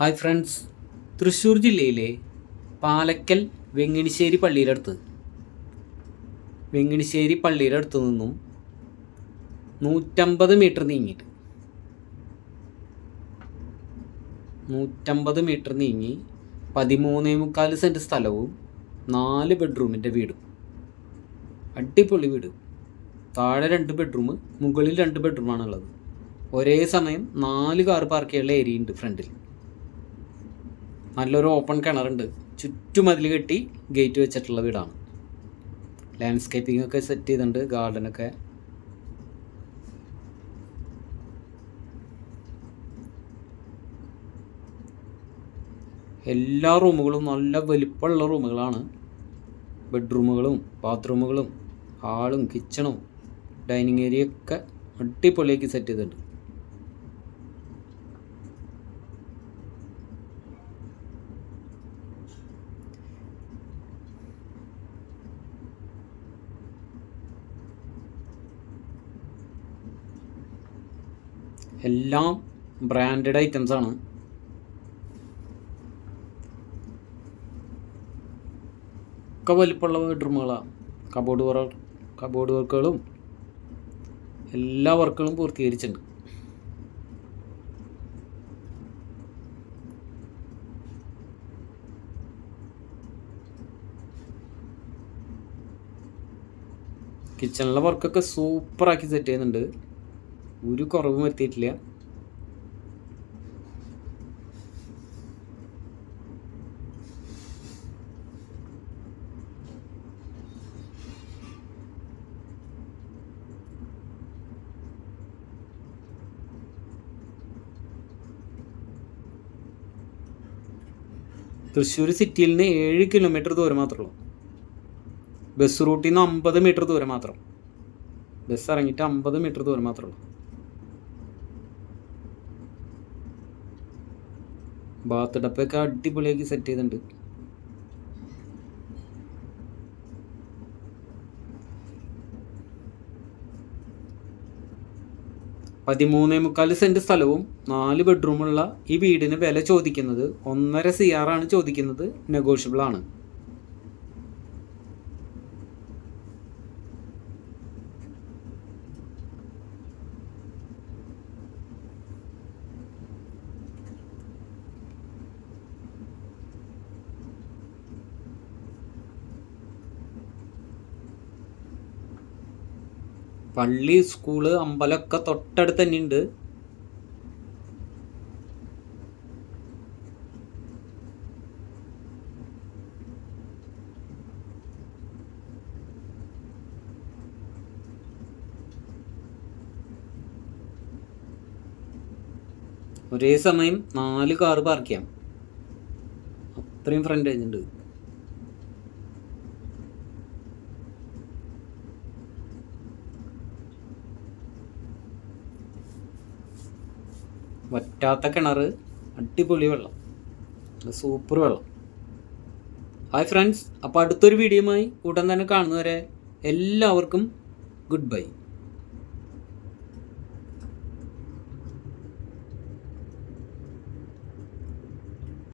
Hi friends, Thrissur ജില്ലയിലെ പാലക്കൽ വെങ്ങിണിശ്ശേരി പള്ളിയുടെ അടുത്ത് നിന്നും 150 മീറ്റർ നീങ്ങിയിട്ട് 13.25 സെൻറ്റ് സ്ഥലവും 4 ബെഡ്റൂമിൻ്റെ വീടും. അടിപൊളി വീട്. താഴെ 2 ബെഡ്റൂം, മുകളിൽ 2 ബെഡ്റൂമാണുള്ളത്. ഒരേ സമയം 4 കാർ പാർക്ക് ചെയ്യാനുള്ള ഏരിയ ഉണ്ട് ഫ്രണ്ടിൽ. നല്ലൊരു ഓപ്പൺ കിണറുണ്ട്. ചുറ്റുമതിൽ കെട്ടി ഗേറ്റ് വെച്ചിട്ടുള്ള വീടാണ്. ലാൻഡ്സ്കേപ്പിംഗ് ഒക്കെ സെറ്റ് ചെയ്തിട്ടുണ്ട്. ഗാർഡനൊക്കെ. എല്ലാ റൂമുകളും നല്ല വലിപ്പമുള്ള റൂമുകളാണ്. ബെഡ്റൂമുകളും ബാത്റൂമുകളും ഹാളും കിച്ചണും ഡൈനിങ് ഏരിയ ഒക്കെ അടിപൊളിയാക്കി സെറ്റ് ചെയ്തിട്ടുണ്ട്. എല്ലാം ബ്രാൻഡഡ് ഐറ്റംസാണ്. ഒക്കെ വലിപ്പമുള്ള ബെഡ്റൂമുകളാണ്. കബോർഡ് വർക്കുകളും എല്ലാ വർക്കുകളും പൂർത്തീകരിച്ചിട്ടുണ്ട്. കിച്ചണിലെ വർക്കൊക്കെ സൂപ്പറാക്കി സെറ്റ് ചെയ്യുന്നുണ്ട്. ഒരു കുറവും എത്തിയിട്ടില്ല. തൃശ്ശൂർ സിറ്റിയിൽ നിന്ന് 7 കിലോമീറ്റർ ദൂരം മാത്രമേ ഉള്ളൂ. ബസ് റൂട്ടിൽ നിന്ന് 50 മീറ്റർ ദൂരം മാത്രം. ബസ് ഇറങ്ങിയിട്ട് 50 മീറ്റർ ദൂരം മാത്രമേ ഉള്ളൂ. ബാത്ത് ടപ്പൊക്കെ അടിപൊളിയാക്കി സെറ്റ് ചെയ്തിട്ടുണ്ട്. $13.25 സെൻറ്റ് സ്ഥലവും 4 ബെഡ്റൂമുള്ള ഈ വീടിന് വില ചോദിക്കുന്നത് 1.5 CR ആണ് ചോദിക്കുന്നത്. നെഗോഷ്യബിൾ ആണ്. പള്ളി, സ്കൂള്, അമ്പലമൊക്കെ തൊട്ടടുത്ത് തന്നെ ഉണ്ട്. ഒരേ സമയം 4 കാർ പാർക്ക് ചെയ്യാം. അത്രയും ഫ്രണ്ടേജ് ഉണ്ട്. വറ്റാത്ത കിണർ, അടിപൊളി വെള്ളം, സൂപ്പർ വെള്ളം. ഹായ് ഫ്രണ്ട്സ്, അപ്പോൾ അടുത്തൊരു വീഡിയോയുമായി ഉടൻ തന്നെ കാണുന്നവരെ എല്ലാവർക്കും ഗുഡ് ബൈ.